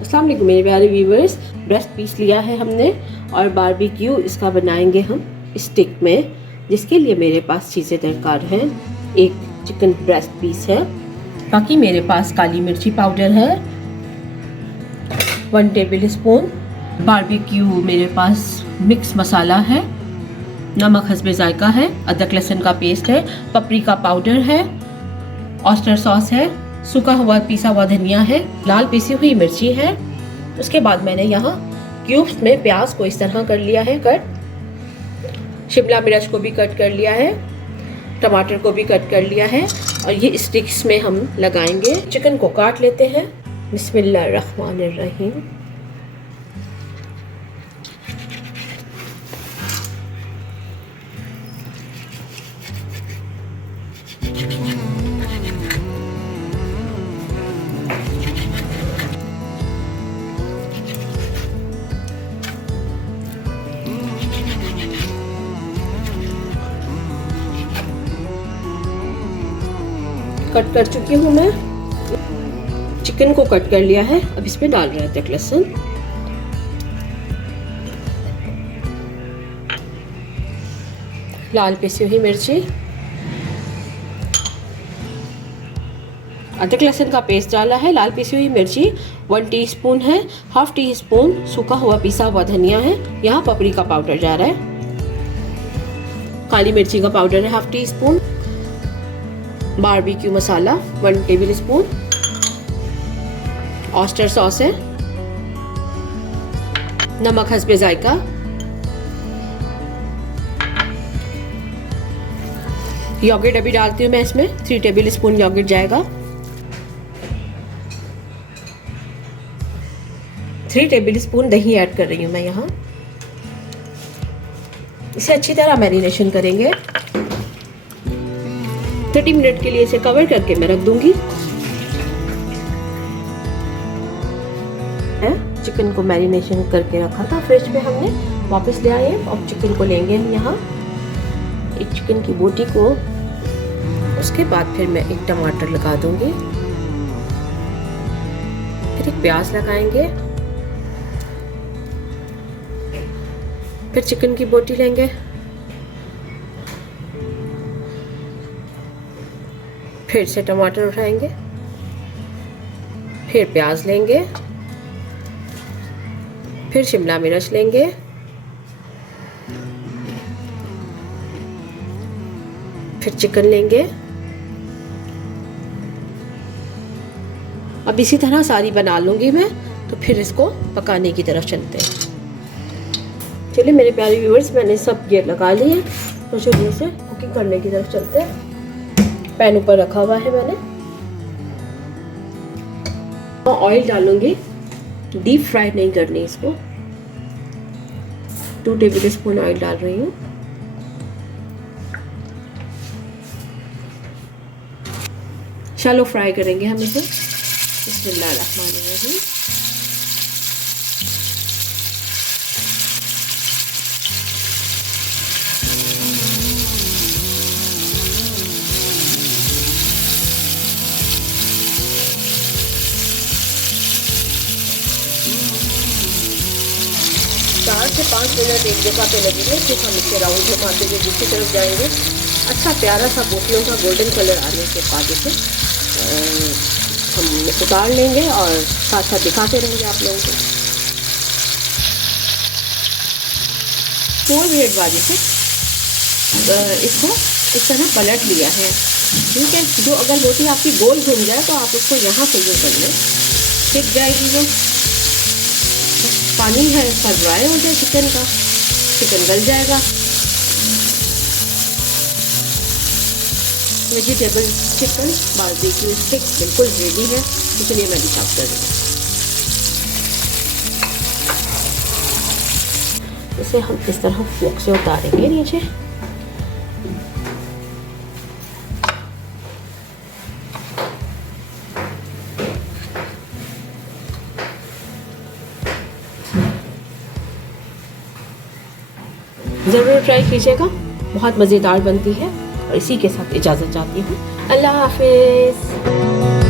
अस्सलाम वालेकुम मेरे प्यारे व्यूवर्स। ब्रेस्ट पीस लिया है हमने और बारबेक्यू इसका बनाएंगे हम स्टिक में, जिसके लिए मेरे पास चीज़ें दरकार हैं। एक चिकन ब्रेस्ट पीस है, बाकी मेरे पास काली मिर्ची पाउडर है 1 टेबल स्पून, बारबेक्यू मेरे पास मिक्स मसाला है, नमक हस्बे जायका है, अदरक लहसुन का पेस्ट है, पपरिका पाउडर है, ऑयस्टर सॉस है, सूखा हुआ पिसा हुआ धनिया है, लाल पिसी हुई मिर्ची है। उसके बाद मैंने यहाँ क्यूब्स में प्याज को इस तरह कर लिया है कट, शिमला मिर्च को भी कट कर लिया है, टमाटर को भी कट कर लिया है और ये स्टिक्स में हम लगाएंगे। चिकन को काट लेते हैं। बिस्मिल्लाहिर्रहमानिर्रहीम। कट कर चुकी हूँ मैं, चिकन को कट कर लिया है। अब इसमें डाल रहे हैं अदरक लहसुन, लाल पिसी हुई मिर्ची, अदरक लहसुन का पेस्ट डाला है, लाल पिसी हुई मिर्ची 1 टीस्पून है, हाफ टी स्पून सूखा हुआ पिसा हुआ धनिया है, यहाँ पपरिका पाउडर जा रहा है, काली मिर्ची का पाउडर है हाफ टी स्पून, बारबेक्यू मसाला 1 टेबल स्पून, ऑयस्टर सॉस है, नमक हस्बे जायका, योगर्ट अभी डालती हूँ मैं इसमें 3 टेबल स्पून योगर्ट जाएगा, 3 टेबल स्पून दही ऐड कर रही हूँ मैं यहाँ। इसे अच्छी तरह मैरिनेशन करेंगे। 30 मिनट के लिए इसे कवर करके मैं रख दूंगी। चिकन को मैरिनेशन करके रखा था फ्रिज में हमने, वापस ले आए और चिकन को लेंगे हम यहाँ, एक चिकन की बोटी को। उसके बाद फिर मैं एक टमाटर लगा दूंगी, फिर एक प्याज लगाएंगे, फिर चिकन की बोटी लेंगे, फिर से टमाटर उठाएंगे, फिर प्याज लेंगे, फिर शिमला मिर्च लेंगे, फिर चिकन लेंगे। अब इसी तरह सारी बना लूंगी मैं, तो फिर इसको पकाने की तरफ चलते हैं। चलिए मेरे प्यारे व्यूअर्स, मैंने सब ये लगा लिए, तो चलिए से कुकिंग करने की तरफ चलते हैं। पैन ऊपर रखा हुआ है मैंने, ऑयल डालूंगी, डीप फ्राई नहीं करनी इसको। 2 टेबल स्पून ऑयल डाल रही हूँ। शैलो फ्राई करेंगे हम इसे। बिस्मिल्लाहिर्रहमानिर्रहीम। चार से 5 मिनट एक जगह पे लगेंगे, फिर हम इसे राउंड घुमाते हुए दूसरी तरफ जाएंगे। अच्छा प्यारा सा बोटियों का गोल्डन कलर आने के बाद इसे हम उतार लेंगे और साथ साथ दिखाते रहेंगे आप लोगों को। 4 मिनट बाद इसे इसको इस तरह पलट लिया है, ठीक है। जो अगर बोटी आपकी गोल घूम जाए तो आप उसको यहाँ से यूँ कर लें, सिक जाएगी वो। पानी है इसका ड्राई हो जाए चिकन का, चिकन गल जाएगा। वेजिटेबल चिकन बारबेक्यू स्टिक बिल्कुल रेडी है, इसलिए मैं भी साफ कर रही हूँ। इसे हम इस तरह फोक से उतारेंगे नीचे। ज़रूर ट्राई कीजिएगा, बहुत मज़ेदार बनती है। और इसी के साथ इजाज़त चाहती हूँ। अल्लाह हाफिज़।